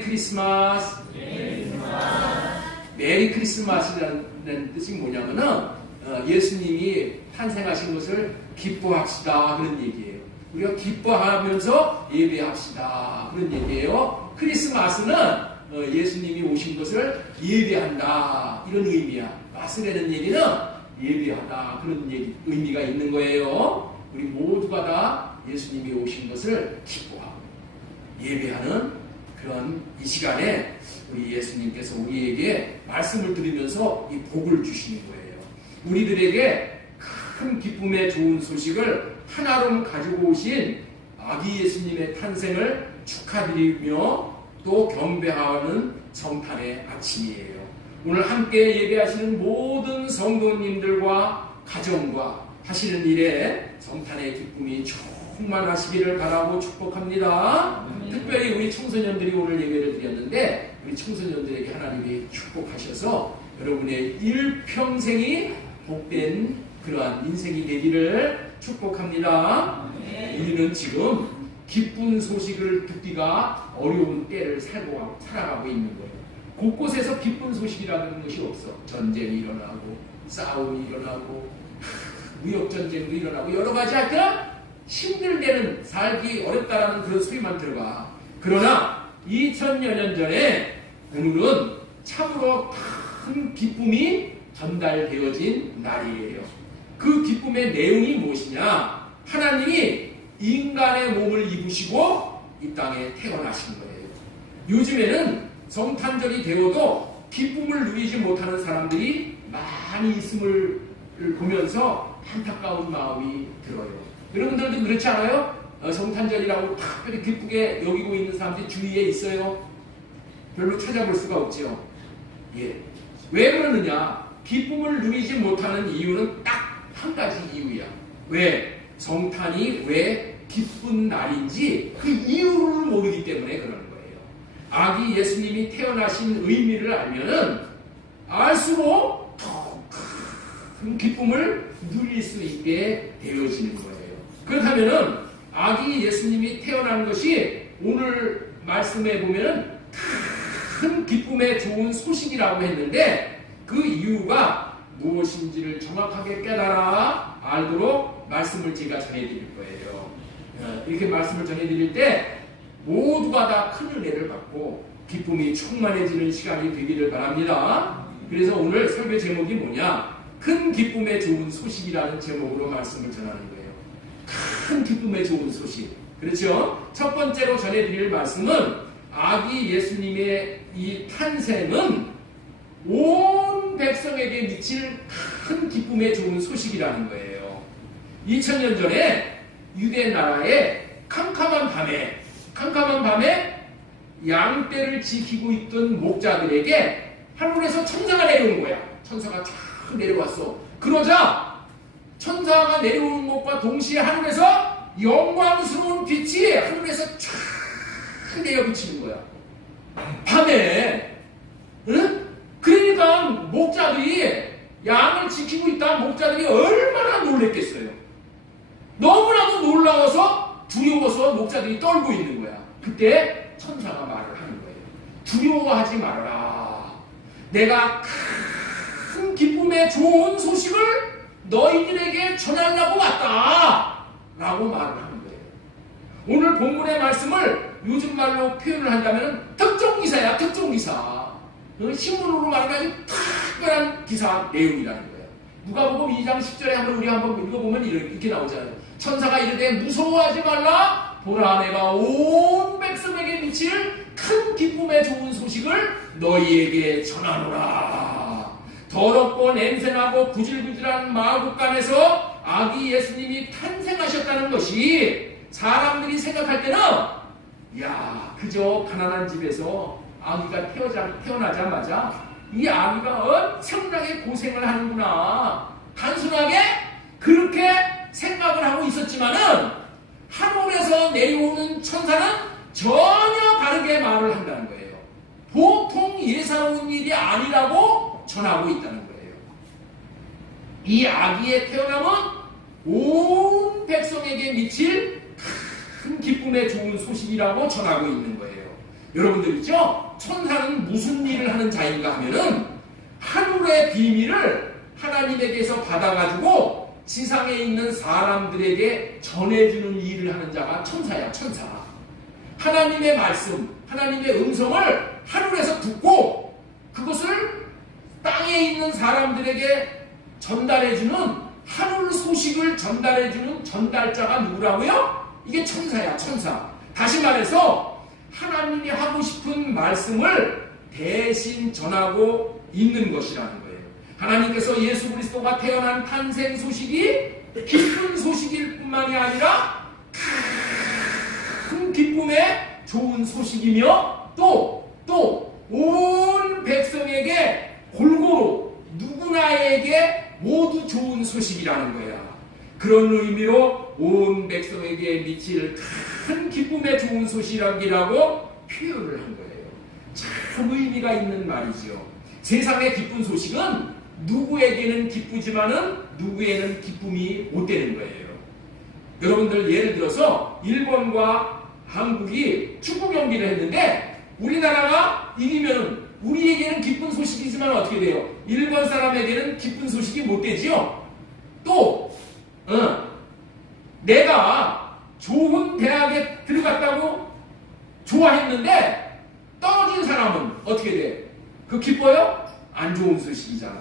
메리 크리스마스. 메리 크리스마스라는 뜻이 뭐냐면은 예수님이 탄생하신 것을 기뻐합시다 그런 얘기예요. 우리가 기뻐하면서 예배합시다 그런 얘기예요. 크리스마스는 예수님이 오신 것을 예배한다 이런 의미야. 마스라는 얘기는 예배하다 그런 의미가 있는 거예요. 우리 모두가 다 예수님이 오신 것을 기뻐하고 예배하는 그런 이 시간에 우리 예수님께서 우리에게 말씀을 들으면서 이 복을 주시는 거예요. 우리들에게 큰 기쁨의 좋은 소식을 하나로 가지고 오신 아기 예수님의 탄생을 축하드리며 또 경배하는 성탄의 아침이에요. 오늘 함께 예배하시는 모든 성도님들과 가정과 하시는 일에 성탄의 기쁨이 충만하시기를 바라고 축복합니다. 특별히 우리 청소년들이 오늘 예배를 드렸는데 우리 청소년들에게 하나님이 축복하셔서 여러분의 일평생이 복된 그러한 인생이 되기를 축복합니다. 우리는 지금 기쁜 소식을 듣기가 어려운 때를 살아가고 있는 거예요. 곳곳에서 기쁜 소식이라는 것이 없어. 전쟁이 일어나고 싸움이 일어나고 무역전쟁도 일어나고 여러 가지 하여튼 힘들게는 살기 어렵다라는 그런 소리만 들어가. 그러나 2000여 년 전에 오늘은 참으로 큰 기쁨이 전달되어진 날이에요. 그 기쁨의 내용이 무엇이냐? 하나님이 인간의 몸을 입으시고 이 땅에 태어나신 거예요. 요즘에는 성탄절이 되어도 기쁨을 누리지 못하는 사람들이 많이 있음을 보면서 안타까운 마음이 들어요. 여러분들도 그렇지 않아요? 성탄절이라고 특별히 기쁘게 여기고 있는 사람들이 주위에 있어요. 별로 찾아볼 수가 없죠. 예. 왜 그러느냐? 기쁨을 누리지 못하는 이유는 딱 한 가지 이유야. 왜? 성탄이 왜 기쁜 날인지 그 이유를 모르기 때문에 그러는 거예요. 아기 예수님이 태어나신 의미를 알면은 알수록 더 큰 기쁨을 누릴 수 있게 되어지는 거예요. 그렇다면은 아기 예수님이 태어난 것이 오늘 말씀에 보면은 큰 기쁨의 좋은 소식이라고 했는데 그 이유가 무엇인지를 정확하게 깨달아 알도록 말씀을 제가 전해드릴 거예요. 이렇게 말씀을 전해드릴 때 모두가 다 큰 은혜를 받고 기쁨이 충만해지는 시간이 되기를 바랍니다. 그래서 오늘 설교 제목이 뭐냐? 큰 기쁨의 좋은 소식이라는 제목으로 말씀을 전하는 거예요. 큰 기쁨의 좋은 소식. 그렇죠? 첫 번째로 전해드릴 말씀은 아기 예수님의 이 탄생은 온 백성에게 미칠 큰 기쁨의 좋은 소식이라는 거예요. 2000년 전에 유대 나라의 캄캄한 밤에 양떼를 지키고 있던 목자들에게 하늘에서 천사가 내려오는 거야. 천사가 쫙 내려왔어. 그러자 천사가 내려오는 것과 동시에 하늘에서 영광스러운 빛이 하늘에서 쫙 내려 비치는 거야. 밤에. 응? 그러니까 목자들이 양을 지키고 있다 목자들이 얼마나 놀랬겠어요. 너무나도 놀라워서 두려워서 목자들이 떨고 있는 거야. 그때 천사가 말을 하는 거예요. 두려워하지 말아라. 내가 큰 기쁨의 좋은 소식을 너희들에게 전하려고 왔다 라고 말을 하는 거예요. 오늘 본문의 말씀을 요즘 말로 표현을 한다면 특종기사야. 특종기사. 신문으로 말하면 특별한 기사 내용이라는 거예요. 누가복음 2장 10절에 우리 한번 읽어보면 이렇게 나오잖아요. 천사가 이르되 무서워하지 말라. 보라 내가 온 백성에게 미칠 큰 기쁨의 좋은 소식을 너희에게 전하노라. 더럽고 냄새나고 구질구질한 마구간에서 아기 예수님이 탄생하셨다는 것이 사람들이 생각할 때는 야 그저 가난한 집에서 아기가 태어나자마자 이 아기가 엄청나게 고생을 하는구나. 단순하게 그렇게 생각을 하고 있었지만은 하늘에서 내려오는 천사는 전혀 다르게 말을 한다는 거예요. 보통 예사로운 일이 아니라고 전하고 있다는 거예요. 이 아기의 태어남은 온 백성에게 미칠 큰 기쁨의 좋은 소식이라고 전하고 있는 거예요. 여러분들 있죠? 천사는 무슨 일을 하는 자인가 하면은 하늘의 비밀을 하나님에게서 받아가지고 지상에 있는 사람들에게 전해주는 일을 하는 자가 천사야, 천사. 하나님의 말씀, 하나님의 음성을 하늘에서 듣고 그것을 땅에 있는 사람들에게 전달해주는, 하늘 소식을 전달해주는 전달자가 누구라고요? 이게 천사야, 천사. 다시 말해서 하나님이 하고 싶은 말씀을 대신 전하고 있는 것이라는 거예요. 하나님께서 예수 그리스도가 태어난 탄생 소식이 기쁜 소식일 뿐만이 아니라 큰 기쁨의 좋은 소식이며 또 온 백성에게 골고루 누구나에게 모두 좋은 소식이라는 거야. 그런 의미로 온 백성에게 미칠 큰 기쁨의 좋은 소식이라고 표현을 한 거예요. 참 의미가 있는 말이죠. 세상의 기쁜 소식은 누구에게는 기쁘지만은 누구에는 기쁨이 못 되는 거예요. 여러분들 예를 들어서 일본과 한국이 축구 경기를 했는데 우리나라가 이기면 우리에게는 기쁜 소식이지만 어떻게 돼요? 일본 사람에게는 기쁜 소식이 못 되지요. 또 내가 좋은 대학에 들어갔다고 좋아했는데 떨어진 사람은 어떻게 돼? 그 기뻐요? 안 좋은 소식이잖아.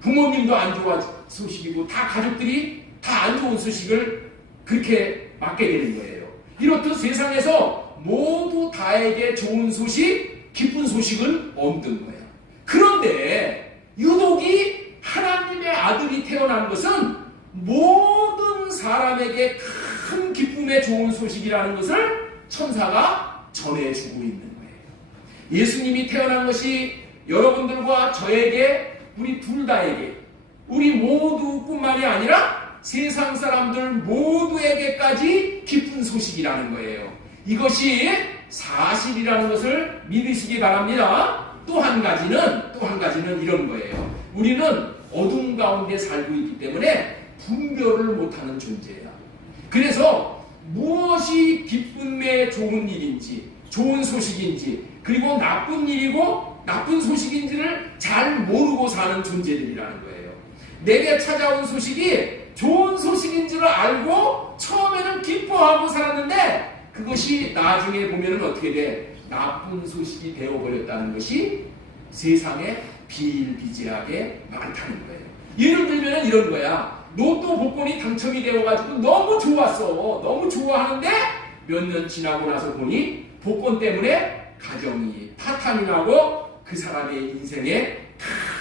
부모님도 안 좋은 소식이고 다 가족들이 다 안 좋은 소식을 그렇게 맞게 되는 거예요. 이렇듯 세상에서 모두 다에게 좋은 소식, 기쁜 소식은 없는 거야. 그런데 유독이 하나님의 아들이 태어난 것은 모든 사람에게 큰 기쁨의 좋은 소식이라는 것을 천사가 전해주고 있는 거예요. 예수님이 태어난 것이 여러분들과 저에게, 우리 둘 다에게, 우리 모두뿐만이 아니라 세상 사람들 모두에게까지 기쁜 소식이라는 거예요. 이것이 사실이라는 것을 믿으시기 바랍니다. 또 한 가지는 이런 거예요. 우리는 어둠 가운데 살고 있기 때문에 분별을 못하는 존재야. 그래서 무엇이 기쁨의 좋은 일인지, 좋은 소식인지, 그리고 나쁜 일이고 나쁜 소식인지를 잘 모르고 사는 존재들이라는 거예요. 내게 찾아온 소식이 좋은 소식인 줄 알고 처음에는 기뻐하고 살았는데 그것이 나중에 보면 어떻게 돼? 나쁜 소식이 되어버렸다는 것이 세상에 비일비재하게 많다는 거예요. 예를 들면 이런 거야. 로또 복권이 당첨이 되어가지고 너무 좋았어. 너무 좋아하는데 몇 년 지나고 나서 보니 복권 때문에 가정이 파탄이 나고 그 사람의 인생에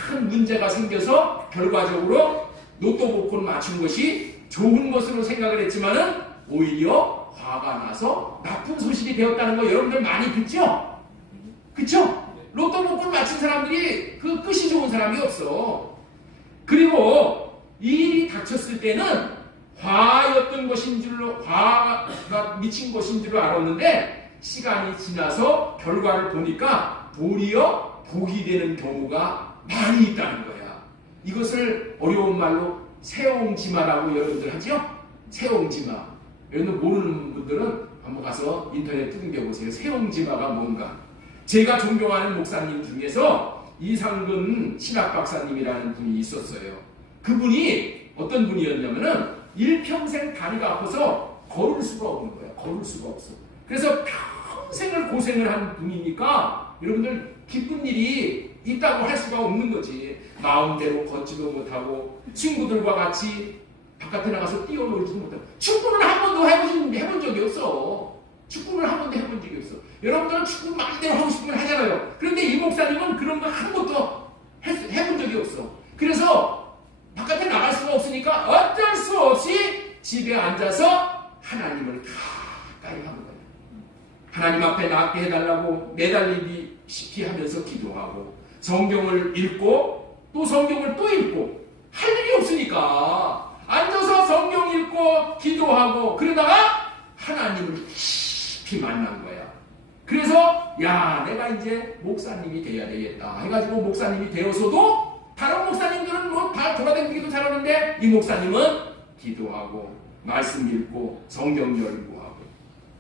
큰 문제가 생겨서 결과적으로 로또 복권 맞춘 것이 좋은 것으로 생각을 했지만은 오히려 화가 나서 나쁜 소식이 되었다는 거 여러분들 많이 듣죠? 그쵸? 로또 복권 맞춘 사람들이 그 끝이 좋은 사람이 없어. 그리고 이 일이 닥쳤을 때는 화였던 것인 줄로, 화가 미친 것인 줄로 알았는데 시간이 지나서 결과를 보니까 도리어 복이 되는 경우가 많이 있다는 거야. 이것을 어려운 말로 세옹지마라고 여러분들 하죠? 세옹지마. 여러분들 모르는 분들은 한번 가서 인터넷 두들겨 보세요. 세옹지마가 뭔가. 제가 존경하는 목사님 중에서 이상근 신학박사님이라는 분이 있었어요. 그분이 어떤 분이었냐면은 일평생 다리가 아파서 걸을 수가 없는 거야. 걸을 수가 없어. 그래서 평생을 고생을 한 분이니까 여러분들 기쁜 일이 있다고 할 수가 없는 거지. 마음대로 걷지도 못하고 친구들과 같이 바깥에 나가서 뛰어놀지도 못하고 축구는 한 번도 해본 적이 없어. 축구를 한 번도 해본 적이 없어. 여러분들은 축구 마음대로 하고 싶으면 하잖아요. 그런데 이 목사님은 그런 거 한 번도 해본 적이 없어. 그래서 바깥에 나갈 수가 없으니까 어쩔 수 없이 집에 앉아서 하나님을 가까이 하는 거예요. 하나님 앞에 낫게 해달라고 매달리시피 하면서 기도하고 성경을 읽고 또 성경을 또 읽고 할 일이 없으니까 앉아서 성경 읽고 기도하고 그러다가 하나님을 깊이 만난 거야. 그래서 야 내가 이제 목사님이 돼야 되겠다 해가지고 목사님이 되어서도 다른 목사님들은 뭐 다 돌아다니기도 잘하는데 이 목사님은 기도하고 말씀 읽고 성경 열고 하고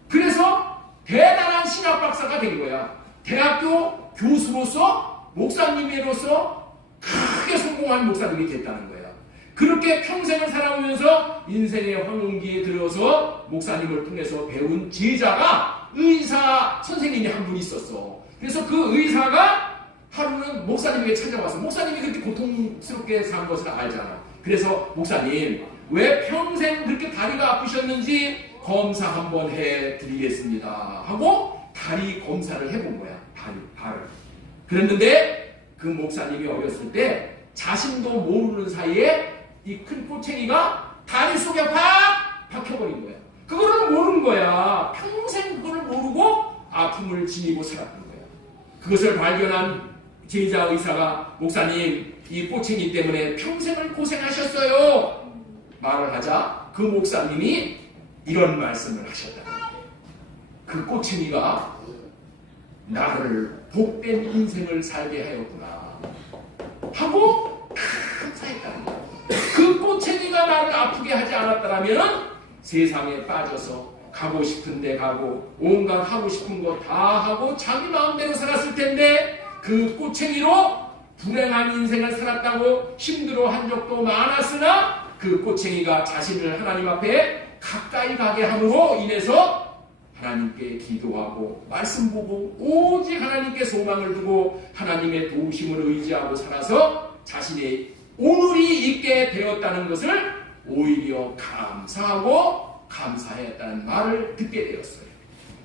그래서 대단한 신학 박사가 된 거야. 대학교 교수로서 목사님으로서 크게 성공한 목사님이 됐다는 거야. 그렇게 평생을 살아오면서 인생의 황혼기에 들어서 목사님을 통해서 배운 제자가 의사 선생님이 한 분 있었어. 그래서 그 의사가 하루는 목사님에게 찾아와서, 목사님이 그렇게 고통스럽게 산 것을 알잖아. 그래서 목사님, 왜 평생 그렇게 다리가 아프셨는지 검사 한번 해드리겠습니다 하고 다리 검사를 해본 거야. 발을. 그랬는데 그 목사님이 어렸을 때 자신도 모르는 사이에 이 큰 꼬챙이가 다리 속에 팍 박혀버린 거야. 그거를 모르는 거야. 평생 그걸 모르고 아픔을 지니고 살았던 거야. 그것을 발견한 제자 의사가, 목사님, 이 꼬챙이 때문에 평생을 고생하셨어요 말을 하자 그 목사님이 이런 말씀을 하셨다. 그 꼬챙이가 나를 복된 인생을 살게 하였구나 하고 감사했다는 거야. 그 꼬챙이가 나를 아프게 하지 않았다면 세상에 빠져서 가고 싶은 데 가고 온갖 하고 싶은 거 다 하고 자기 마음대로 살았을 텐데, 그 꼬챙이로 불행한 인생을 살았다고 힘들어한 적도 많았으나 그 꼬챙이가 자신을 하나님 앞에 가까이 가게 함으로 인해서 하나님께 기도하고 말씀 보고 오직 하나님께 소망을 두고 하나님의 도우심을 의지하고 살아서 자신의 오늘이 있게 되었다는 것을 오히려 감사하고 감사했다는 말을 듣게 되었어요.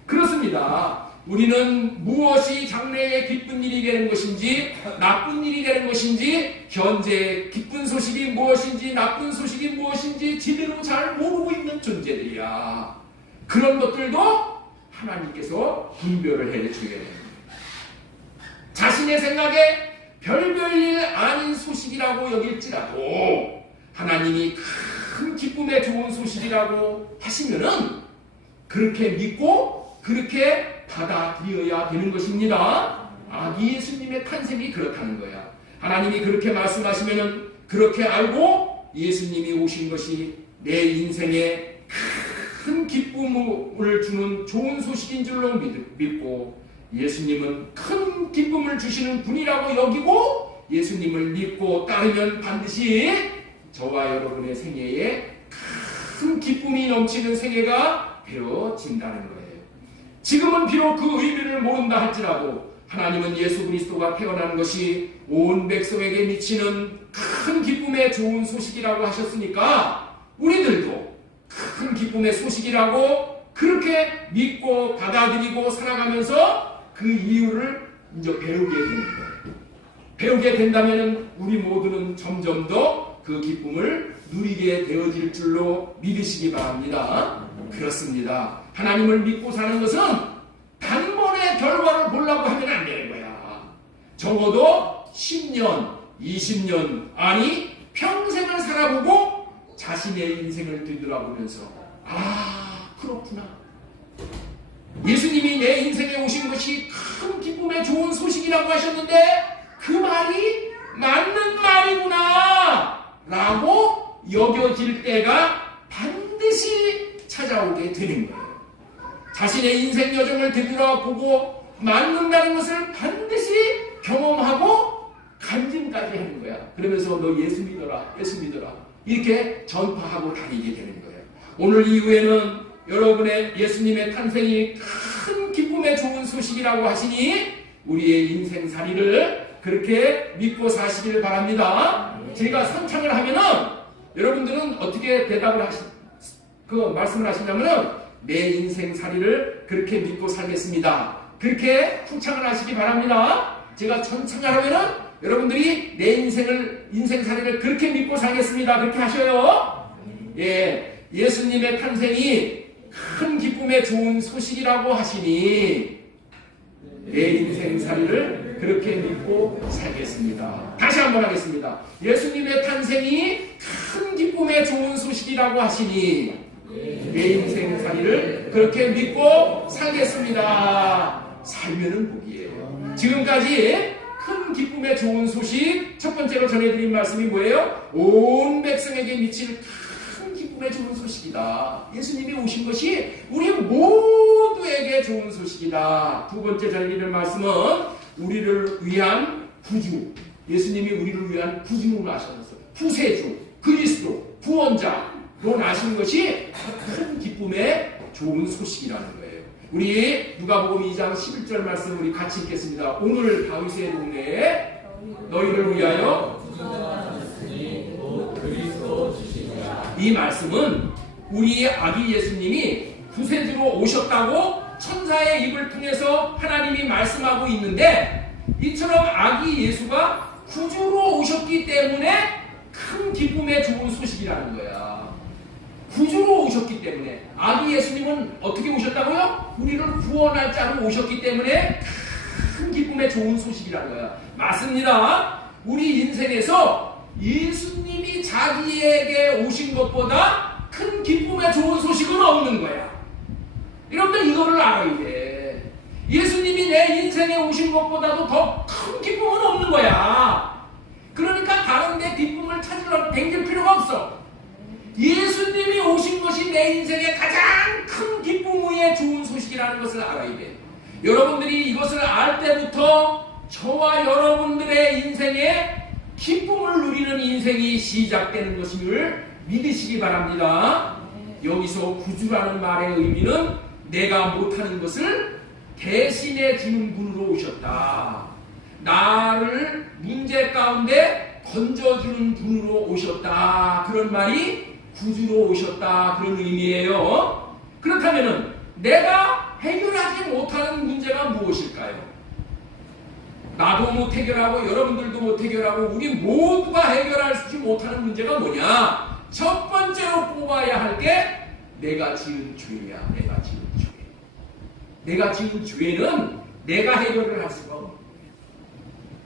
그렇습니다. 우리는 무엇이 장래에 기쁜 일이 되는 것인지 나쁜 일이 되는 것인지, 현재 기쁜 소식이 무엇인지 나쁜 소식이 무엇인지 제대로 잘 모르고 있는 존재들이야. 그런 것들도 하나님께서 분별을 해줘야 됩니다. 자신의 생각에 별별일 아닌 소식이라고 여길지라도 하나님이 큰 기쁨에 좋은 소식이라고 하시면은 그렇게 믿고 그렇게 받아들여야 되는 것입니다. 예수님의 탄생이 그렇다는 거야. 하나님이 그렇게 말씀하시면은 그렇게 알고 예수님이 오신 것이 내 인생에 큰 기쁨을 주는 좋은 소식인 줄로 믿고, 예수님은 큰 기쁨을 주시는 분이라고 여기고 예수님을 믿고 따르면 반드시 저와 여러분의 생애에 큰 기쁨이 넘치는 생애가 되어진다는 거예요. 지금은 비록 그 의미를 모른다 할지라도 하나님은 예수 그리스도가 태어나는 것이 온 백성에게 미치는 큰 기쁨의 좋은 소식이라고 하셨으니까 우리들도 큰 기쁨의 소식이라고 그렇게 믿고 받아들이고 살아가면서 그 이유를 이제 배우게 되는 거예요. 배우게 된다면 우리 모두는 점점 더 그 기쁨을 누리게 되어질 줄로 믿으시기 바랍니다. 그렇습니다. 하나님을 믿고 사는 것은 단번에 결과를 보려고 하면 안 되는 거야. 적어도 10년, 20년, 아니 평생을 살아보고 자신의 인생을 뒤돌아보면서 그렇구나. 예수님이 내 인생에 오신 것이 큰 기쁨의 좋은 소식이라고 하셨는데 그 말이 맞는 말이구나 라고 여겨질 때가 반드시 찾아오게 되는 거예요. 자신의 인생 여정을 되돌아보고 맞는다는 것을 반드시 경험하고 간증까지 하는 거야. 그러면서 너 예수 믿어라, 예수 믿어라 이렇게 전파하고 다니게 되는 거예요. 오늘 이후에는 여러분의 예수님의 탄생이 큰 기쁨의 좋은 소식이라고 하시니 우리의 인생살이를 그렇게 믿고 사시기를 바랍니다. 제가 선창을 하면은 여러분들은 어떻게 대답을 말씀을 하시냐면은 내 인생살이를 그렇게 믿고 살겠습니다. 그렇게 후창을 하시기 바랍니다. 제가 전창을 하면은 여러분들이 내 인생살이를 그렇게 믿고 살겠습니다. 그렇게 하셔요. 예, 예수님의 탄생이 큰 기쁨의 좋은 소식이라고 하시니 내 인생살이를 그렇게 믿고 살겠습니다. 다시 한번 하겠습니다. 예수님의 탄생이 큰 기쁨의 좋은 소식이라고 하시니 내 인생살이를 그렇게 믿고 살겠습니다. 살면은 복이에요. 지금까지 큰 기쁨의 좋은 소식 첫 번째로 전해드린 말씀이 뭐예요? 온 백성에게 미칠 큰 기쁨의 좋은 소식이다. 예수님이 오신 것이 우리 모두에게 기쁨의 좋은 소식이다. 두 번째 전해드릴 말씀은 우리를 위한 구주, 예수님이 우리를 위한 구주로 나셔서 구세주, 그리스도, 구원자로 나신 것이 큰 기쁨의 좋은 소식이라는 거예요. 우리 누가복음 2장 11절 말씀 우리 같이 읽겠습니다. 오늘 다윗의 동네에 너희를 위하여 이 말씀은 우리 아기 예수님이 구세주로 오셨다고 천사의 입을 통해서 하나님이 말씀하고 있는데, 이처럼 아기 예수가 구주로 오셨기 때문에 큰 기쁨의 좋은 소식이라는 거야. 구주로 오셨기 때문에. 아기 예수님은 어떻게 오셨다고요? 우리를 구원할 자로 오셨기 때문에 큰 기쁨의 좋은 소식이라는 거야. 맞습니다. 우리 인생에서 예수님이 자기에게 오신 것보다 큰 기쁨의 좋은 소식은 없는 거야. 여러분들 이거를 알아야 돼. 예수님이 내 인생에 오신 것보다도 더 큰 기쁨은 없는 거야. 그러니까 다른 데 기쁨을 찾으러 댕길 필요가 없어. 예수님이 오신 것이 내 인생의 가장 큰 기쁨 위에 좋은 소식이라는 것을 알아야 돼. 여러분들이 이것을 알 때부터 저와 여러분들의 인생에 기쁨을 누리는 인생이 시작되는 것을 믿으시기 바랍니다. 여기서 구주라는 말의 의미는 내가 못하는 것을 대신해 주는 분으로 오셨다. 나를 문제 가운데 건져주는 분으로 오셨다. 그런 말이 구주로 오셨다. 그런 의미예요. 그렇다면 내가 해결하지 못하는 문제가 무엇일까요? 나도 못 해결하고 여러분들도 못 해결하고 우리 모두가 해결하지 못하는 문제가 뭐냐? 첫 번째로 뽑아야 할 게 내가 지은 죄야. 내가 지은 죄. 내가 지은 죄는 내가 해결을 할 수가 없는 거예요.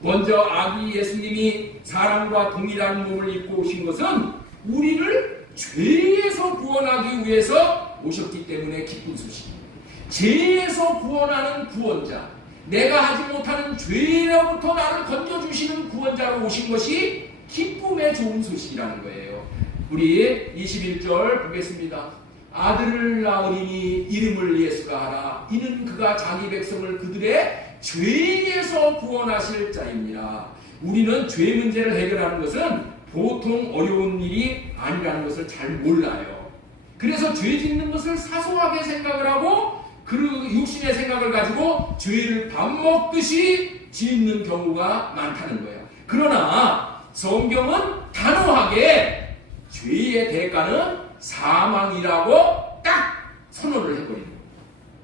먼저 아기 예수님이 사람과 동일한 몸을 입고 오신 것은 우리를 죄에서 구원하기 위해서 오셨기 때문에 기쁜 소식입니다. 죄에서 구원하는 구원자, 내가 하지 못하는 죄로부터 나를 건져주시는 구원자로 오신 것이 기쁨의 좋은 소식이라는 거예요. 우리 21절 보겠습니다. 아들을 낳으리니 이름을 예수가 하라. 이는 그가 자기 백성을 그들의 죄에서 구원하실 자입니다. 우리는 죄 문제를 해결하는 것은 보통 어려운 일이 아니라는 것을 잘 몰라요. 그래서 죄 짓는 것을 사소하게 생각을 하고 그 육신의 생각을 가지고 죄를 밥 먹듯이 짓는 경우가 많다는 거예요. 그러나 성경은 단호하게 죄의 대가는 사망이라고 딱 선언을 해버리는 거예요.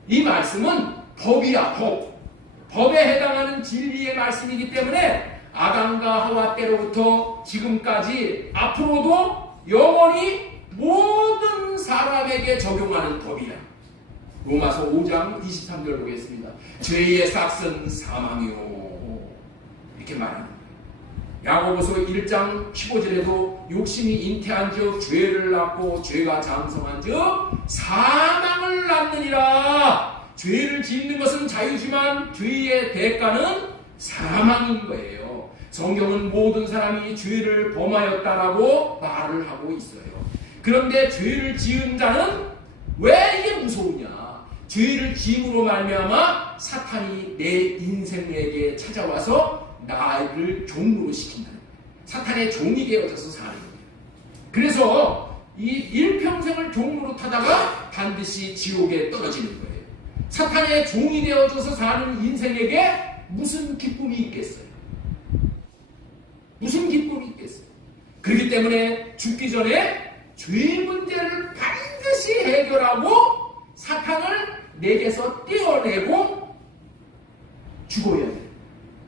이 말씀은 법이야, 법. 법에 해당하는 진리의 말씀이기 때문에 아담과 하와 때로부터 지금까지 앞으로도 영원히 모든 사람에게 적용하는 법이야. 로마서 5장 23절 보겠습니다. 죄의 삭은 사망이요. 이렇게 말합니다. 야고보서 1장 15절에도 욕심이 잉태한 즉 죄를 낳고 죄가 장성한 즉 사망을 낳느니라. 죄를 짓는 것은 자유지만 죄의 대가는 사망인 거예요. 성경은 모든 사람이 죄를 범하였다라고 말을 하고 있어요. 그런데 죄를 지은 자는 왜 이게 무서우냐? 죄를 지음으로 말미암아 사탄이 내 인생에게 찾아와서 나를 종으로 시킨다는 거예요. 사탄의 종이 되어져서 사는 거예요. 그래서 이 일평생을 종으로 타다가 반드시 지옥에 떨어지는 거예요. 사탄의 종이 되어져서 사는 인생에게 무슨 기쁨이 있겠어요? 무슨 기쁨이 있겠어요? 그렇기 때문에 죽기 전에 죄 문제를 반드시 해결하고 사탄을 내게서 떼어내고 죽어야 돼요.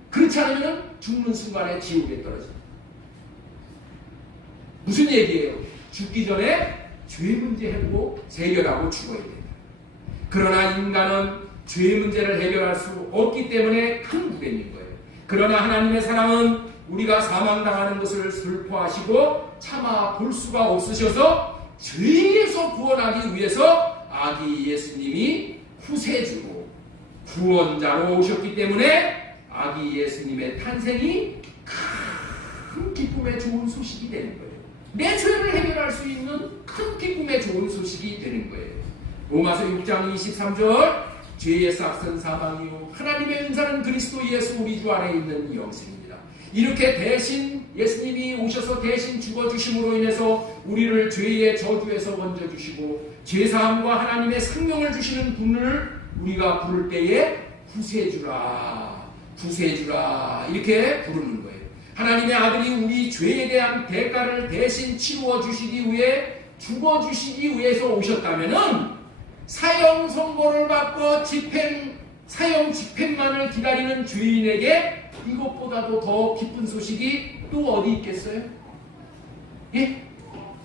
그렇지 않으면 죽는 순간에 지옥에 떨어집니다. 무슨 얘기예요? 죽기 전에 죄 문제 해결하고 죽어야 됩니다. 그러나 인간은 죄 문제를 해결할 수 없기 때문에 큰 무게인 거예요. 그러나 하나님의 사랑은 우리가 사망당하는 것을 슬퍼하시고 참아 볼 수가 없으셔서 죄에서 구원하기 위해서 아기 예수님이 후세주로 구원자로 오셨기 때문에 아기 예수님의 탄생이 큰 기쁨의 좋은 소식이 되는 거예요. 내 죄를 해결할 수 있는 큰 기쁨의 좋은 소식이 되는 거예요. 로마서 6장 23절 죄의 싹은 사망이요 하나님의 은사는 그리스도 예수 우리 주 안에 있는 영생입니다. 이렇게 대신 예수님이 오셔서 대신 죽어주심으로 인해서 우리를 죄의 저주에서 건져주시고 죄사함과 하나님의 생명을 주시는 분을 우리가 부를 때에 구세주라 구세주라 이렇게 부르는 거예요. 하나님의 아들이 우리 죄에 대한 대가를 대신 치루어 주시기 위해 죽어주시기 위해서 오셨다면은 사형 선고를 받고 사형 집행만을 기다리는 죄인에게 이것보다도 더 기쁜 소식이 또 어디 있겠어요? 예?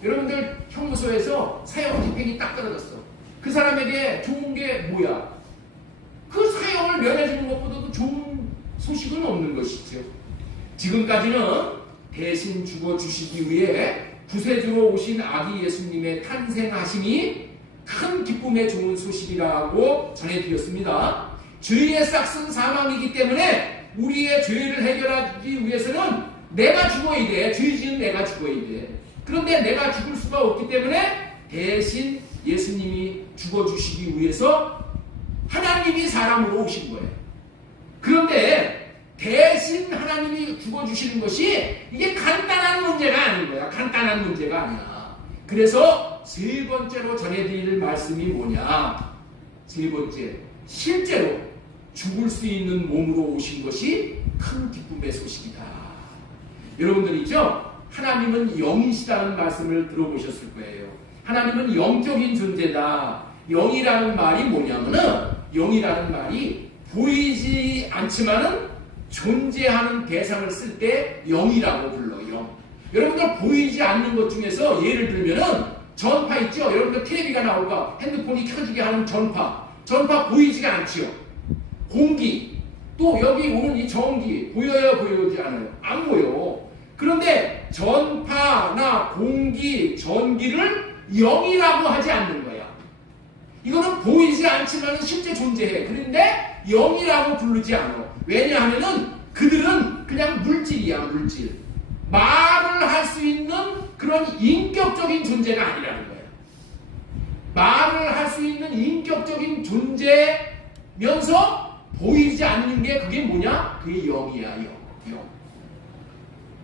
여러분들 형무소에서 사형 집행이 딱 떨어졌어. 그 사람에게 좋은 게 뭐야? 그 사형을 면해주는 것보다도 좋은 소식은 없는 것이죠. 지금까지는 대신 죽어주시기 위해 구세주로 오신 아기 예수님의 탄생하심이 큰 기쁨의 좋은 소식이라고 전해드렸습니다. 죄의 싹은 사망이기 때문에 우리의 죄를 해결하기 위해서는 내가 죽어야 돼. 죄 지은 내가 죽어야 돼. 그런데 내가 죽을 수가 없기 때문에 대신 예수님이 죽어주시기 위해서 하나님이 사람으로 오신 거예요. 그런데 대신 하나님이 죽어주시는 것이 이게 간단한 문제가 아닌 거야. 간단한 문제가 아니야. 그래서 세 번째로 전해드릴 말씀이 뭐냐? 세 번째, 실제로 죽을 수 있는 몸으로 오신 것이 큰 기쁨의 소식이다. 여러분들 있죠? 하나님은 영이시다는 말씀을 들어보셨을 거예요. 하나님은 영적인 존재다. 영이라는 말이 뭐냐면은 영이라는 말이 보이지 않지만은 존재하는 대상을 쓸 때 영이라고 불러요. 여러분들 보이지 않는 것 중에서 예를 들면은 전파 있죠? 여러분들 TV가 나올까? 핸드폰이 켜지게 하는 전파. 전파 보이지가 않지요. 공기. 또 여기 오는 이 전기. 보여요? 보이지 않아요? 안 보여. 그런데 전파나 공기, 전기를 영이라고 하지 않는 거야. 이거는 보이지 않지만 실제 존재해. 그런데 영이라고 부르지 않아. 왜냐하면은 그들은 그냥 물질이야, 물질. 말을 할 수 있는 그런 인격적인 존재가 아니라는 거예요. 말을 할 수 있는 인격적인 존재면서 보이지 않는 게 그게 뭐냐? 그게 영이야, 영.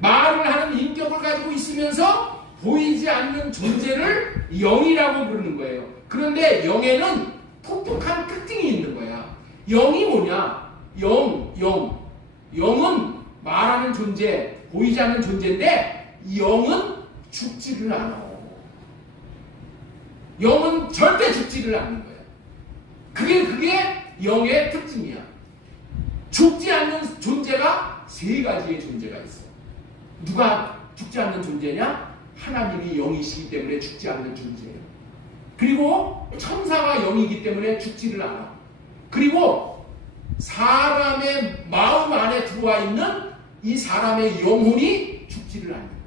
말을 하는 인격을 가지고 있으면서 보이지 않는 존재를 영이라고 부르는 거예요. 그런데 영에는 독특한 특징이 있는 거야. 영이 뭐냐? 영은 말하는 존재, 보이지 않는 존재인데 영은 죽지를 않아. 영은 절대 죽지를 않는 거야. 그게 영의 특징이야. 죽지 않는 존재가 세 가지의 존재가 있어. 누가 죽지 않는 존재냐? 하나님이 영이시기 때문에 죽지 않는 존재예요. 그리고 천사가 영이기 때문에 죽지를 않아. 그리고 사람의 마음 안에 들어와 있는 이 사람의 영혼이 죽지를 않는 거예요.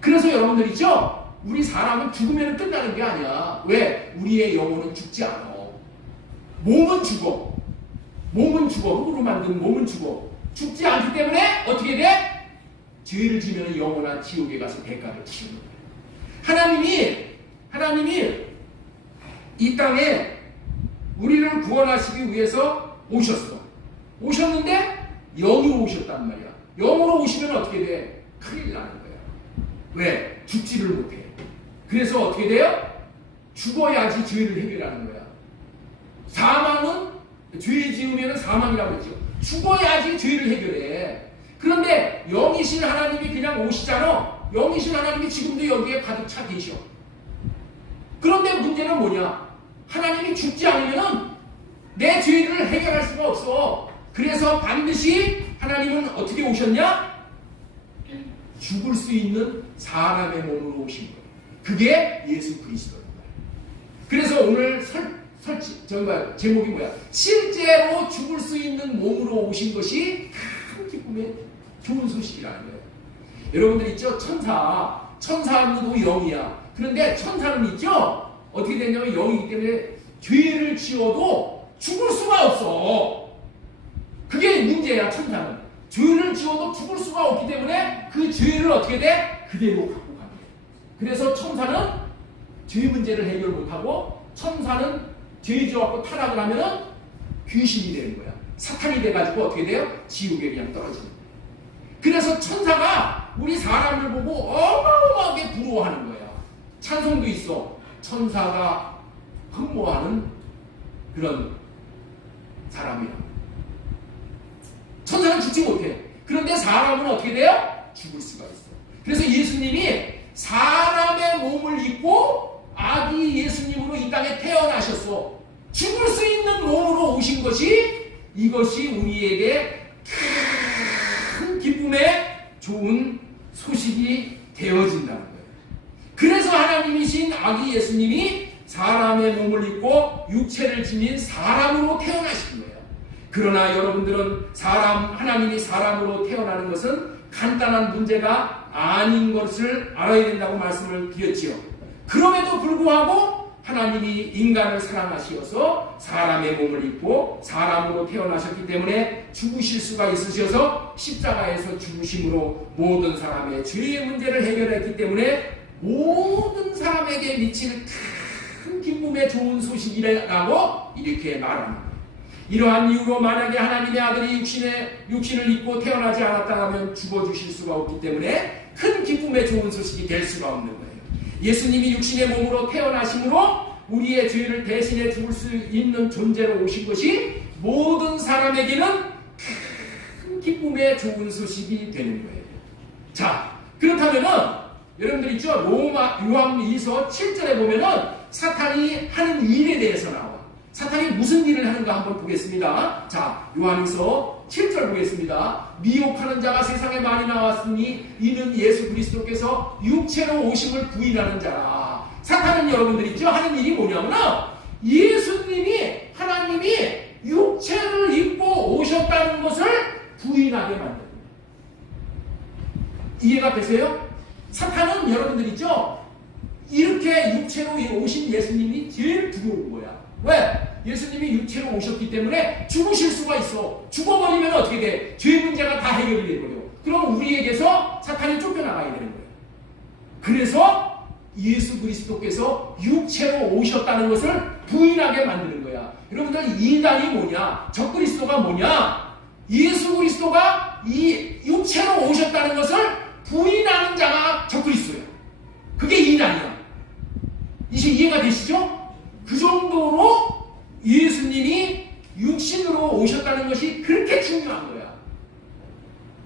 그래서 여러분들 있죠? 우리 사람은 죽으면 끝나는 게 아니야. 왜? 우리의 영혼은 죽지 않아. 몸은 죽어. 흙으로 만든 몸은 죽어. 죽지 않기 때문에 어떻게 돼? 죄를 지면 영원한 지옥에 가서 대가를 치르는 거예요. 하나님이 이 땅에 우리를 구원하시기 위해서 오셨는데 영으로 오셨단 말이야. 영으로 오시면 어떻게 돼? 큰일 나는 거야. 왜? 죽지를 못해. 그래서 어떻게 돼요? 죽어야지 죄를 해결하는 거야. 사망은 죄 지으면 사망이라고 했죠. 죽어야지 죄를 해결해. 그런데 영이신 하나님이 그냥 오시잖아. 영이신 하나님이 지금도 여기에 가득 차 계셔. 그런데 문제는 뭐냐? 하나님이 죽지 않으면은 내 죄를 해결할 수가 없어. 그래서 반드시 하나님은 어떻게 오셨냐? 죽을 수 있는 사람의 몸으로 오신 거예요. 그게 예수 그리스도인 거예요. 그래서 오늘 제목이 뭐야? 실제로 죽을 수 있는 몸으로 오신 것이 큰 기쁨의 좋은 소식이라는 거예요. 여러분들 있죠? 천사도 영이야. 그런데 천사는 있죠? 어떻게 되냐면 영이기 때문에 죄를 지어도 죽을 수가 없어. 그게 문제야. 천사는 죄를 지어도 죽을 수가 없기 때문에 그 죄를 어떻게 돼? 그대로 갖고 가는 거예요. 그래서 천사는 죄 문제를 해결 못하고 천사는 죄 지어갖고 타락을 하면은 귀신이 되는 거야. 사탄이 돼가지고 어떻게 돼요? 지옥에 그냥 떨어지는 거야. 그래서 천사가 우리 사람을 보고 어마어마하게 부러워하는 거야. 찬송도 있어. 천사가 흠모하는 그런 사람이야. 천사는 죽지 못해. 그런데 사람은 어떻게 돼요? 죽을 수가 있어. 그래서 예수님이 사람의 몸을 입고 아기 예수님으로 이 땅에 태어나셨어. 죽을 수 있는 몸으로 오신 것이 이것이 우리에게 큰 기쁨의 좋은 소식이 되어진다는 거예요. 그래서 하나님이신 아기 예수님이 사람의 몸을 입고 육체를 지닌 사람으로 태어나신 거예요. 그러나 여러분들은 하나님이 사람으로 태어나는 것은 간단한 문제가 아닌 것을 알아야 된다고 말씀을 드렸지요. 그럼에도 불구하고 하나님이 인간을 사랑하시어서 사람의 몸을 입고 사람으로 태어나셨기 때문에 죽으실 수가 있으셔서 십자가에서 죽으심으로 모든 사람의 죄의 문제를 해결했기 때문에 모든 사람에게 미칠 큰 기쁨의 좋은 소식이라고 이렇게 말합니다. 이러한 이유로 만약에 하나님의 아들이 육신을 입고 태어나지 않았다면 죽어주실 수가 없기 때문에 큰 기쁨의 좋은 소식이 될 수가 없는 거예요. 예수님이 육신의 몸으로 태어나심으로 우리의 죄를 대신해 죽을 수 있는 존재로 오신 것이 모든 사람에게는 큰 기쁨의 좋은 소식이 되는 거예요. 자, 그렇다면은 여러분들 있죠? 요한일서 7절에 보면은 사탄이 하는 일에 대해서 나와. 사탄이 무슨 일을 하는가 한번 보겠습니다. 자, 요한일서 7절 보겠습니다. 미혹하는 자가 세상에 많이 나왔으니 이는 예수 그리스도께서 육체로 오심을 부인하는 자라. 사탄은 여러분들 있죠? 하는 일이 뭐냐면 하나님이 육체를 입고 오셨다는 것을 부인하게 만듭니다. 이해가 되세요? 사탄은 여러분들 있죠? 이렇게 육체로 오신 예수님이 제일 두려운 거야. 왜? 예수님이 육체로 오셨기 때문에 죽으실 수가 있어. 죽어버리면 어떻게 돼? 죄 문제가 다 해결이 돼버려. 그럼 우리에게서 사탄이 쫓겨나가야 되는 거예요. 그래서 예수 그리스도께서 육체로 오셨다는 것을 부인하게 만드는 거야. 여러분들 이단이 뭐냐? 적그리스도가 뭐냐? 예수 그리스도가 이 육체로 오셨다는 것을 부인하는 자가 적그리스도야. 그게 이단이야. 이제 이해가 되시죠? 그 정도로 예수님이 육신으로 오셨다는 것이 그렇게 중요한 거야.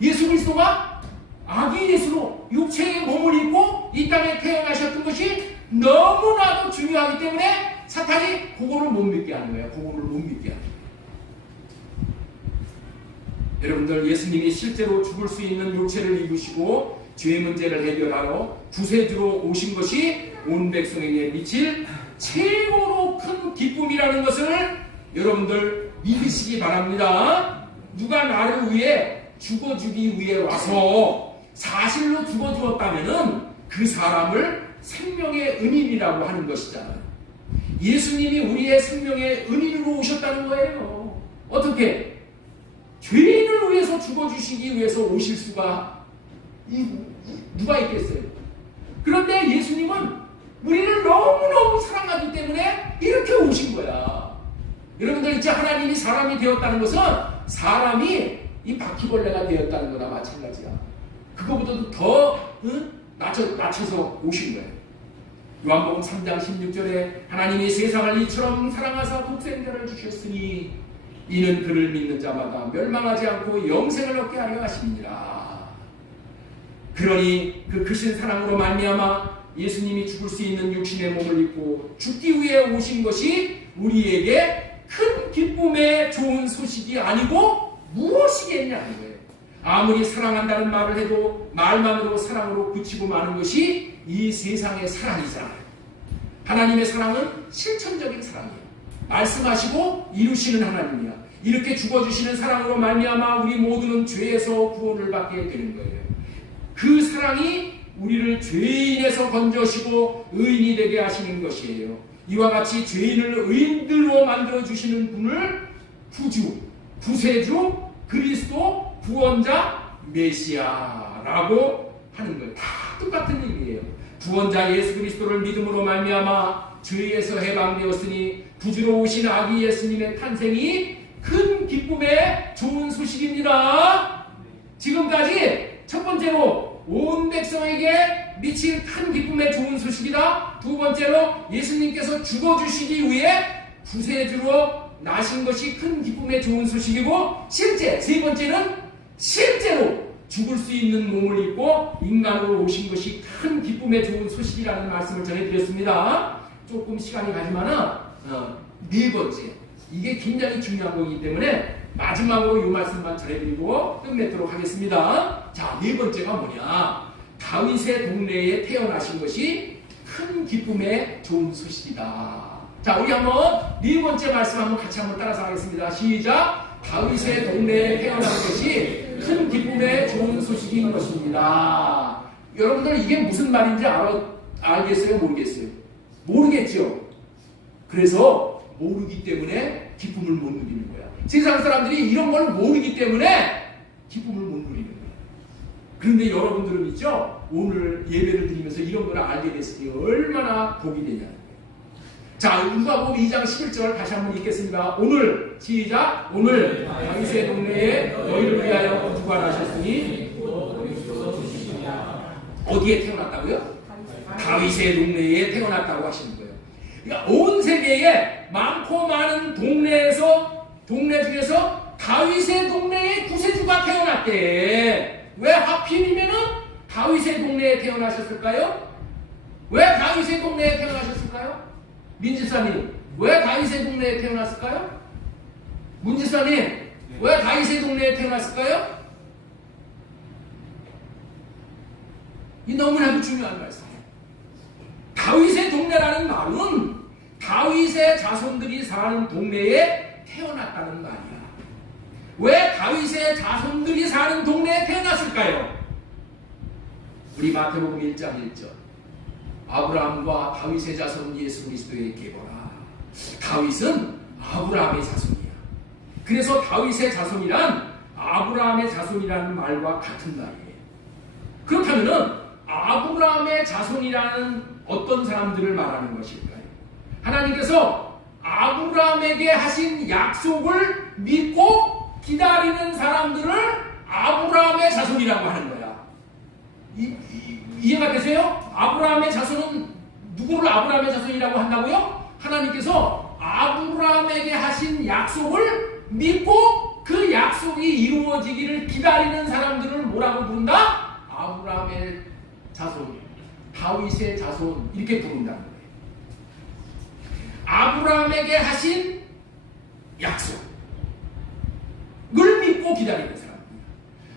예수 그리스도가 아기 예수로 육체의 몸을 입고 이 땅에 태어나셨던 것이 너무나도 중요하기 때문에 사탄이 그거를 못 믿게 하는 거야. 그거를 못 믿게 하는 거야. 여러분들 예수님이 실제로 죽을 수 있는 육체를 입으시고 죄 문제를 해결하러 구세주로 오신 것이 온 백성에게 미칠 최고로 큰 기쁨이라는 것을 여러분들 믿으시기 바랍니다. 누가 나를 위해 죽어주기 위해 와서 사실로 죽어주었다면 그 사람을 생명의 은인이라고 하는 것이잖아요. 예수님이 우리의 생명의 은인으로 오셨다는 거예요. 어떻게? 죄인을 위해서 죽어주시기 위해서 오실 수가 누가 있겠어요? 그런데 예수님은 우리를 너무너무 사랑하기 때문에 이렇게 오신 거야. 여러분들 이제 하나님이 사람이 되었다는 것은 사람이 이 바퀴벌레가 되었다는 거나 마찬가지야. 그거보다도 더 낮춰서 오신 거예요. 요한복음 3장 16절에 하나님이 세상을 이처럼 사랑하사 독생자를 주셨으니 이는 그를 믿는 자마다 멸망하지 않고 영생을 얻게 하려 하십니다. 그러니 그 크신 사랑으로 말미암아 예수님이 죽을 수 있는 육신의 몸을 입고 죽기 위해 오신 것이 우리에게 큰 기쁨의 좋은 소식이 아니고 무엇이겠냐는 거예요. 아무리 사랑한다는 말을 해도 말만으로 사랑으로 그치고 마는 것이 이 세상의 사랑이잖아요. 하나님의 사랑은 실천적인 사랑이에요. 말씀하시고 이루시는 하나님이야. 이렇게 죽어주시는 사랑으로 말미암아 우리 모두는 죄에서 구원을 받게 되는 거예요. 그 사랑이 우리를 죄인에서 건져시고 의인이 되게 하시는 것이에요. 이와 같이 죄인을 의인들로 만들어주시는 분을 구주, 구세주, 그리스도, 구원자, 메시아라고 하는 거예요. 다 똑같은 얘기예요. 구원자 예수 그리스도를 믿음으로 말미암아 죄에서 해방되었으니 구주로 오신 아기 예수님의 탄생이 큰 기쁨의 좋은 소식입니다. 지금까지 첫 번째로 온 백성에게 미칠 큰 기쁨의 좋은 소식이다. 두 번째로 예수님께서 죽어주시기 위해 구세주로 나신 것이 큰 기쁨의 좋은 소식이고, 세 번째는 실제로 죽을 수 있는 몸을 입고 인간으로 오신 것이 큰 기쁨의 좋은 소식이라는 말씀을 전해드렸습니다. 조금 시간이 가지만은 네 번째, 이게 굉장히 중요한 거기 때문에 마지막으로 이 말씀만 전해드리고 끝맺도록 하겠습니다. 자, 네 번째가 뭐냐? 다윗의 동네에 태어나신 것이 큰 기쁨의 좋은 소식이다. 자, 우리 한번 네 번째 말씀 한번 같이 한번 따라서 하겠습니다. 시작. 다윗의 동네에 태어난 것이 큰 기쁨의 좋은 소식인 것입니다. 여러분들 이게 무슨 말인지 알겠어요? 모르겠어요? 모르겠죠? 그래서 모르기 때문에 기쁨을 못 누리는 거야. 세상 사람들이 이런 걸 모르기 때문에 기쁨을 못 누리는 거야. 그런데 여러분들은 있죠? 오늘 예배를 드리면서 이런 걸 알게 됐으니 얼마나 복이 되냐는 거예요. 자, 누가복음 2장 11절 다시 한번 읽겠습니다. 오늘 시작. 오늘 다윗의 동네에 너희를 위하여 누가 나셨으니 어디에 태어났다고요? 다윗의 동네에 태어났다고 하시는 거예요. 그러니까 온 세계에 많고 많은 동네 중에서 다윗의 동네에 구세주가 태어났대. 왜 하필이면은 다윗의 동네에 태어나셨을까요? 왜 다윗의 동네에 태어나셨을까요? 민지사님, 왜 다윗의 동네에 태어났을까요? 문지사님, 왜 다윗의 동네에 태어났을까요? 이 너무나도 중요한 말씀이에요. 다윗의 동네라는 말은 다윗의 자손들이 사는 동네에 태어났다는 말이야. 왜 다윗의 자손들이 사는 동네에 태어났을까요? 우리 마태복음 1장 1절. 아브라함과 다윗의 자손 예수 그리스도의 계보라. 다윗은 아브라함의 자손이야. 그래서 다윗의 자손이란 아브라함의 자손이라는 말과 같은 말이에요. 그렇다면은 아브라함의 자손이라는 어떤 사람들을 말하는 것일까요? 하나님께서 아브라함에게 하신 약속을 믿고 기다리는 사람들을 아브라함의 자손이라고 하는 거야. 이해가 되세요? 아브라함의 자손은 누구를 아브라함의 자손이라고 한다고요? 하나님께서 아브라함에게 하신 약속을 믿고 그 약속이 이루어지기를 기다리는 사람들을 뭐라고 부른다? 아브라함의 자손, 다윗의 자손, 이렇게 부른다는 거예요. 아브라함에게 하신 약속을 믿고 기다리는 사람.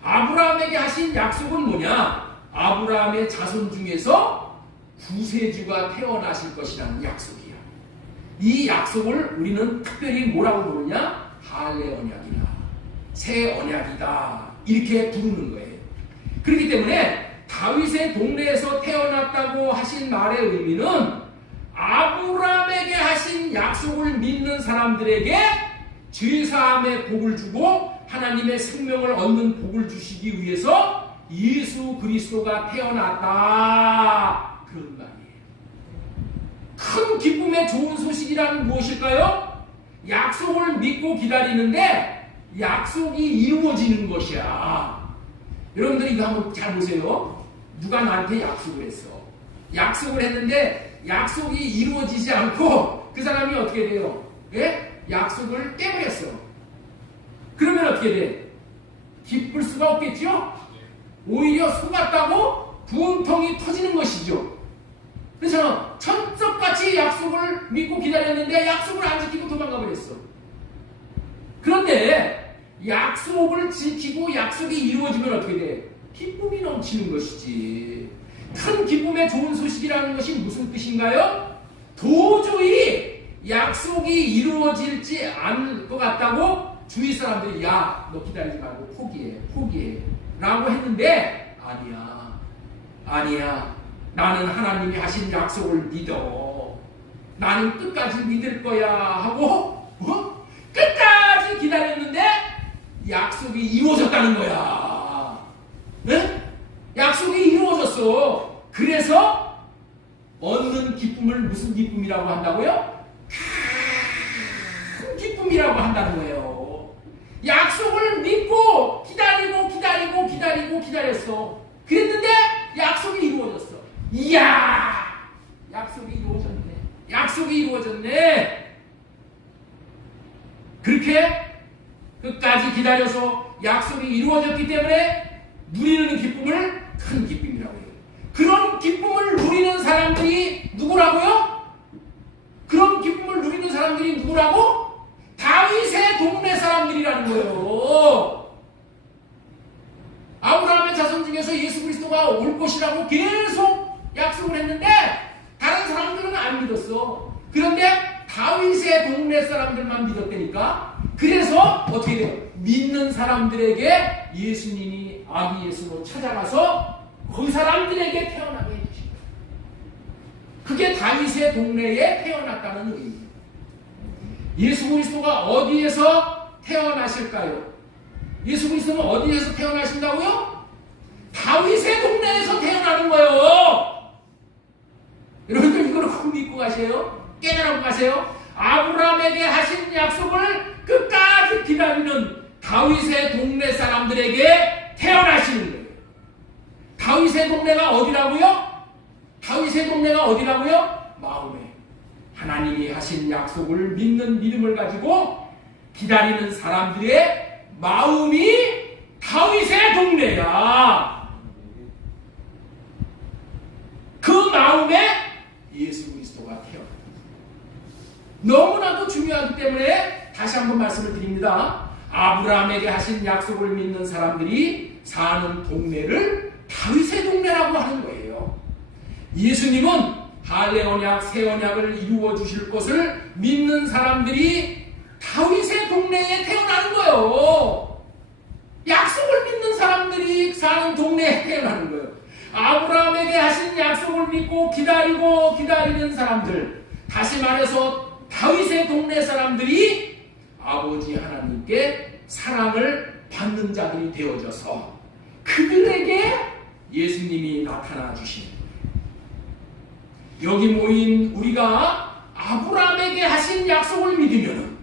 아브라함에게 하신 약속은 뭐냐? 아브라함의 자손 중에서 구세주가 태어나실 것이라는 약속이야. 이 약속을 우리는 특별히 뭐라고 부르냐? 할례 언약이다, 새 언약이다, 이렇게 부르는 거예요. 그렇기 때문에 다윗의 동네에서 태어났다고 하신 말의 의미는 아브라함에게 하신 약속을 믿는 사람들에게 죄사함의 복을 주고 하나님의 생명을 얻는 복을 주시기 위해서 예수 그리스도가 태어났다, 그런 말이에요. 큰 기쁨의 좋은 소식이란 무엇일까요? 약속을 믿고 기다리는데 약속이 이루어지는 것이야. 여러분들 이거 한번 잘 보세요. 누가 나한테 약속을 했어. 약속을 했는데 약속이 이루어지지 않고 그 사람이 어떻게 돼요? 예? 약속을 깨버렸어. 그러면 어떻게 돼? 기쁠 수가 없겠죠? 오히려 속았다고 분통이 터지는 것이죠. 그래서 천석같이 약속을 믿고 기다렸는데 약속을 안 지키고 도망가 버렸어. 그런데 약속을 지키고 약속이 이루어지면 어떻게 돼? 기쁨이 넘치는 것이지. 큰 기쁨의 좋은 소식이라는 것이 무슨 뜻인가요? 도저히 약속이 이루어질지 않을 것 같다고 주위 사람들이 야, 너 기다리지 말고 포기해 라고 했는데 아니야. 나는 하나님이 하신 약속을 믿어. 나는 끝까지 믿을 거야 하고 끝까지 기다렸는데 약속이 이루어졌다는 거야. 네? 약속이 이루어졌어. 그래서 얻는 기쁨을 무슨 기쁨이라고 한다고요? 큰 기쁨이라고 한다는 거예요. 약속을 믿고 기다렸어. 그랬는데 약속이 이루어졌어. 이야, 약속이 이루어졌네. 그렇게 끝까지 기다려서 약속이 이루어졌기 때문에 누리는 기쁨을 큰 기쁨이라고 해요. 그런 기쁨을 누리는 사람들이 누구라고요? 그런 기쁨을 누리는 사람들이 누구라고? 다윗의 동네 사람들이라는 거예요. 아브라함의 자손 중에서 예수 그리스도가 올 것이라고 계속 약속을 했는데 다른 사람들은 안 믿었어. 그런데 다윗의 동네 사람들만 믿었다니까. 그래서 어떻게 돼요? 믿는 사람들에게 예수님이 아기 예수로 찾아가서 그 사람들에게 태어나게 해주신 거예요. 그게 다윗의 동네에 태어났다는 의미예요. 예수 그리스도가 어디에서 태어나실까요? 예수 그리스도는 어디에서 태어나신다고요? 다윗의 동네에서 태어나는 거예요. 여러분들 이걸 꼭 믿고 가세요. 깨달아 가세요. 아브라함에게 하신 약속을 끝까지 기다리는 다윗의 동네 사람들에게 태어나시는 거예요. 다윗의 동네가 어디라고요? 마음에 하나님이 하신 약속을 믿는 믿음을 가지고 기다리는 사람들의 마음이 다윗의 동네야. 그 마음에 예수 그리스도가 태어납니다. 너무나도 중요하기 때문에 다시 한번 말씀을 드립니다. 아브라함에게 하신 약속을 믿는 사람들이 사는 동네를 다윗의 동네라고 하는 거예요. 예수님은 할례 언약, 새 언약을 이루어 주실 것을 믿는 사람들이 다윗의 동네에 태어나는 거예요. 약속을 믿는 사람들이 사는 동네에 태어나는 거예요. 아브라함에게 하신 약속을 믿고 기다리는 사람들, 다시 말해서 다윗의 동네 사람들이 아버지 하나님께 사랑을 받는 자들이 되어져서 그들에게 예수님이 나타나 주시는 거예요. 여기 모인 우리가 아브라함에게 하신 약속을 믿으면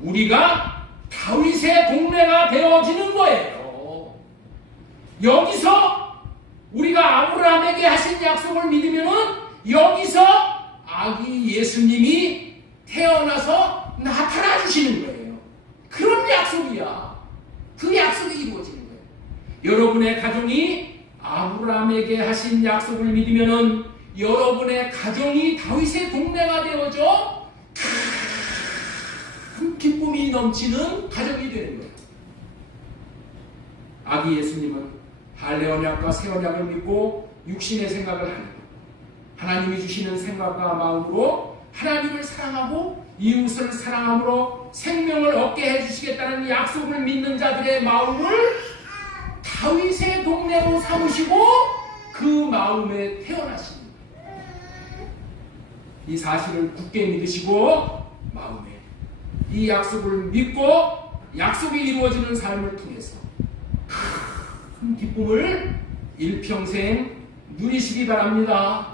우리가 다윗의 동네가 되어지는 거예요. 여기서 우리가 아브라함에게 하신 약속을 믿으면 여기서 아기 예수님이 태어나서 나타나 주시는 거예요. 그런 약속이야. 그 약속이 이루어지는 거예요. 여러분의 가정이 아브라함에게 하신 약속을 믿으면 여러분의 가정이 다윗의 동네가 되어져 큰 기쁨이 넘치는 가정이 되는 거예요. 아기 예수님은 할례 언약과 새 언약을 믿고 육신의 생각을 하는 거예요. 하나님이 주시는 생각과 마음으로 하나님을 사랑하고 이웃을 사랑함으로 생명을 얻게 해주시겠다는 약속을 믿는 자들의 마음을 다윗의 동네로 삼으시고 그 마음에 태어나신 거예요. 이 사실을 굳게 믿으시고 마음에 이 약속을 믿고 약속이 이루어지는 삶을 통해서 큰 기쁨을 일평생 누리시기 바랍니다.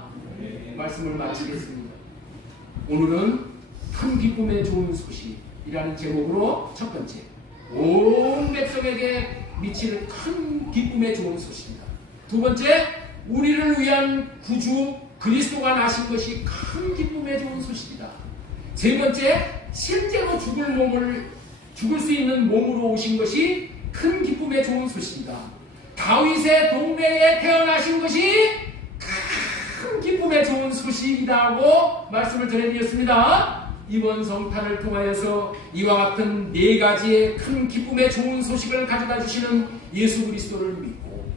말씀을 마치겠습니다. 오늘은 큰 기쁨의 좋은 소식이라는 제목으로 첫 번째, 온 백성에게 미치는 큰 기쁨의 좋은 소식입니다. 두 번째, 우리를 위한 구주 그리스도가 나신 것이 큰 기쁨의 좋은 소식이다. 세 번째, 실제로 죽을 수 있는 몸으로 오신 것이 큰 기쁨의 좋은 소식이다. 다윗의 동네에 태어나신 것이 큰 기쁨의 좋은 소식이라고 말씀을 전해드렸습니다. 이번 성탄을 통하여서 이와 같은 네 가지의 큰 기쁨의 좋은 소식을 가져다 주시는 예수 그리스도를 믿고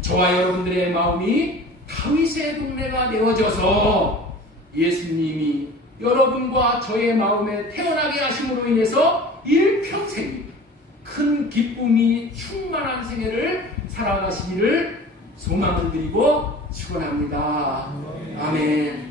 저와 여러분들의 마음이 다윗의 동네가 되어져서 예수님이 여러분과 저의 마음에 태어나게 하심으로 인해서 일평생 큰 기쁨이 충만한 생애를 살아가시기를 소망을 드리고 축원합니다. 아멘.